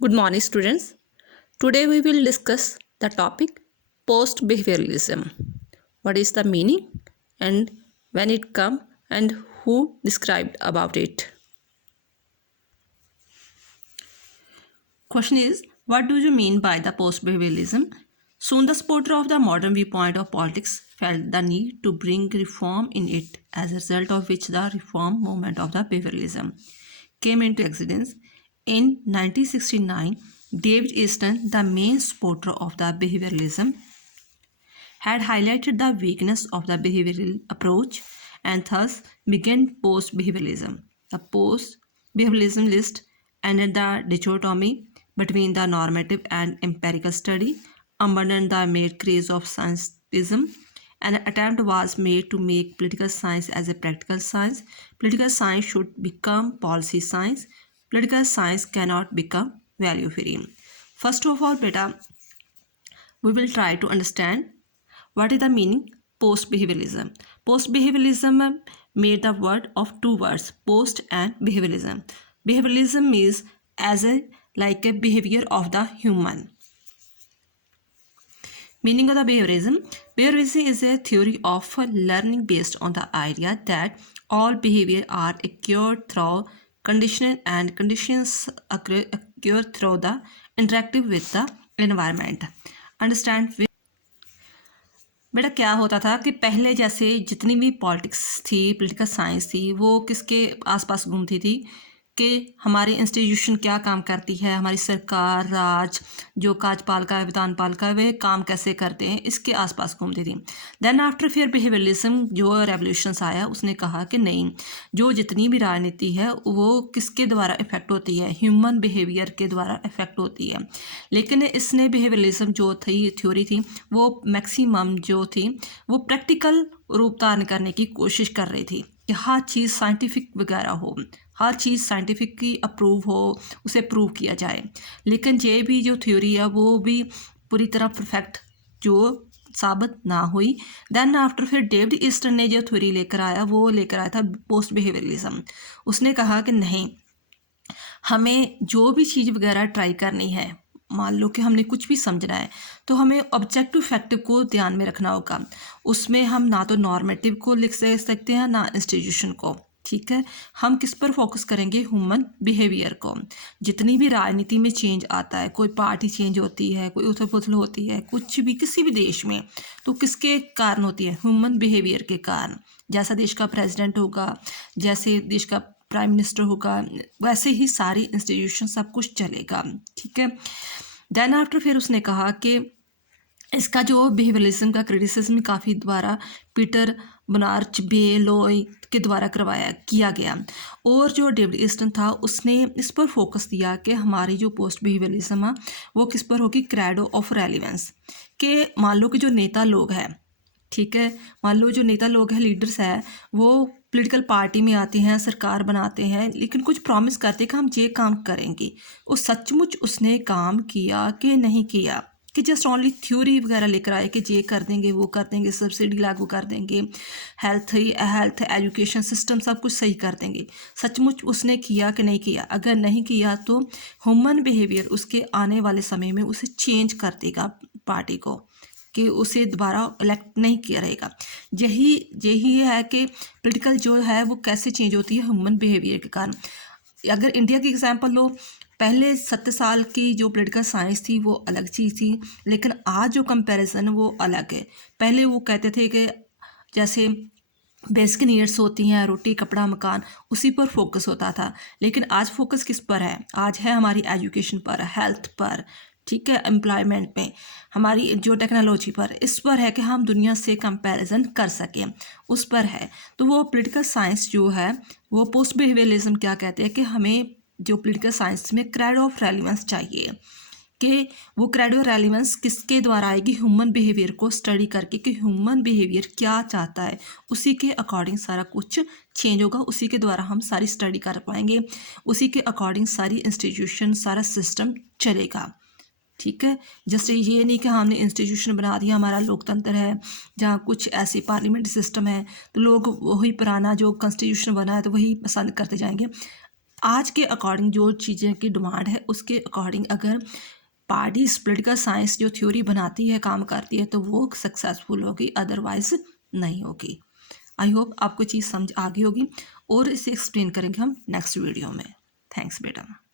Good morning, students. Today we will discuss the topic post behavioralism. What is the meaning and when it come and who described about it? Question is, what do you mean by the post behavioralism? Soon the supporter of the modern viewpoint of politics felt the need to bring reform in it, as a result of which the reform movement of the behavioralism came into existence. In 1969, David Easton, the main supporter of the behavioralism, had highlighted the weakness of the behavioral approach and thus began post-behavioralism. The post-behavioralism list ended the dichotomy between the normative and empirical study, abandoned the mad craze of scientism. An attempt was made to make political science as a practical science. Political science should become policy science. Political science cannot become value free. First of all, beta, we will try to understand what is the meaning post behavioralism. Post behavioralism made the word of two words, post and behavioralism. Behavioralism is as a like a behavior of the human. Meaning of the behaviorism. Behaviorism is a theory of learning based on the idea that all behavior are acquired through conditioning and conditions occur through the interactive with the environment. Understand? बेटा क्या होता था कि पहले जैसे जितनी भी politics थी, पॉलिटिकल साइंस थी, वो किसके आसपास घूमती थी कि हमारे इंस्टीट्यूशन क्या काम करती है, हमारी सरकार, राज, जो कार्यपालिका है, विधानपालिका है, वे काम कैसे करते हैं, इसके आसपास घूमती थी. देन आफ्टर फिर बिहेवियरलिज्म जो रेवोल्यूशंस आया, उसने कहा कि नहीं, जो जितनी भी राजनीति है वो किसके द्वारा इफेक्ट होती है, ह्यूमन बिहेवियर के द्वारा इफेक्ट होती है. लेकिन इसने बिहेवियरलिज्म जो थी थ्योरी थी वो मैक्सिमम जो थी वो प्रैक्टिकल रूप धारण करने की कोशिश कर रही थी कि हर चीज़ साइंटिफिक वगैरह हो, हर चीज़ साइंटिफिक की अप्रूव हो, उसे प्रूव किया जाए. लेकिन ये भी जो थ्योरी है वो भी पूरी तरह परफेक्ट जो साबित ना हुई. देन आफ्टर फिर डेविड ईस्टन ने जो थ्योरी लेकर आया वो लेकर आया था पोस्ट बिहेवियरलिज्म. उसने कहा कि नहीं, हमें जो भी चीज़ वगैरह ट्राई करनी है, मान लो कि हमने कुछ भी समझना है तो हमें ऑब्जेक्टिव फैक्टिव को ध्यान में रखना होगा. उसमें हम ना तो नॉर्मेटिव को लिख सकते हैं ना इंस्टीट्यूशन को. ठीक है, हम किस पर फोकस करेंगे? ह्यूमन बिहेवियर को. जितनी भी राजनीति में चेंज आता है, कोई पार्टी चेंज होती है, कोई उथल पुथल होती है, कुछ भी किसी भी देश में, तो किसके कारण होती है? ह्यूमन बिहेवियर के कारण. जैसा देश का प्रेसिडेंट होगा, जैसे देश का प्राइम मिनिस्टर होगा, वैसे ही सारी इंस्टीट्यूशन सब कुछ चलेगा. ठीक है. देन आफ्टर फिर उसने कहा कि इसका जो बिहेवियरलिज्म का क्रिटिसिज्म काफ़ी द्वारा पीटर बनार्च बेलोय के द्वारा किया गया. और जो डेविड ईस्टन था उसने इस पर फोकस दिया कि हमारी जो पोस्ट बिहेवियरलिज्म है वो किस पर होगी? Credo of relevance. के मान लो कि जो नेता लोग हैं, ठीक है, मान लो जो नेता लोग हैं, लीडर्स हैं, वो पॉलिटिकल पार्टी में आते हैं, सरकार बनाते हैं, लेकिन कुछ प्रॉमिस करते हैं कि हम ये काम करेंगे. वो सचमुच उसने काम किया कि नहीं किया? कि जस्ट ओनली थ्योरी वगैरह लेकर आए कि ये कर देंगे, वो कर देंगे, सब्सिडी लागू कर देंगे, हेल्थ एजुकेशन सिस्टम सब कुछ सही कर देंगे. सचमुच उसने किया कि नहीं किया? अगर नहीं किया तो ह्यूमन बिहेवियर उसके आने वाले समय में उसे चेंज कर देगा पार्टी को, कि उसे दोबारा इलेक्ट नहीं किया रहेगा. यही है कि पॉलिटिकल जो है वो कैसे चेंज होती है? ह्यूमन बिहेवियर के कारण. अगर इंडिया की एग्जांपल लो, पहले 70 साल की जो पॉलिटिकल साइंस थी वो अलग चीज़ थी, लेकिन आज जो कंपैरिजन वो अलग है. पहले वो कहते थे कि जैसे बेसिक नीड्स होती हैं, रोटी, कपड़ा, मकान, उसी पर फोकस होता था. लेकिन आज फोकस किस पर है? आज है हमारी एजुकेशन पर, हेल्थ पर, ठीक है, एम्प्लॉयमेंट में, हमारी जो टेक्नोलॉजी पर, इस पर है कि हम दुनिया से कंपैरिजन कर सकें, उस पर है. तो वो पॉलिटिकल साइंस जो है वो पोस्ट बिहेवियरलिज्म क्या कहते हैं कि हमें जो पॉलिटिकल साइंस में क्रेडो ऑफ रेलिवेंस चाहिए, कि वो क्रेडो रेलिवेंस किसके द्वारा आएगी? ह्यूमन बिहेवियर को स्टडी करके कि ह्यूमन बिहेवियर क्या चाहता है, उसी के अकॉर्डिंग सारा कुछ चेंज होगा, उसी के द्वारा हम सारी स्टडी कर पाएंगे, उसी के अकॉर्डिंग सारी इंस्टीट्यूशन, सारा सिस्टम चलेगा. ठीक है, जस्ट ये नहीं कि हमने इंस्टीट्यूशन बना दिया, हमारा लोकतंत्र है जहाँ कुछ ऐसी पार्लियामेंट सिस्टम है तो लोग वही पुराना जो कॉन्स्टिट्यूशन बना है तो वही पसंद करते जाएंगे. आज के अकॉर्डिंग जो चीज़ें की डिमांड है उसके अकॉर्डिंग अगर पार्टीज पॉलिटिकल साइंस जो थ्योरी बनाती है, काम करती है, तो वो सक्सेसफुल होगी, अदरवाइज नहीं होगी। आई होप आपको चीज़ समझ आ गई होगी और इसे एक्सप्लेन करेंगे हम नेक्स्ट वीडियो में। थैंक्स बेटा।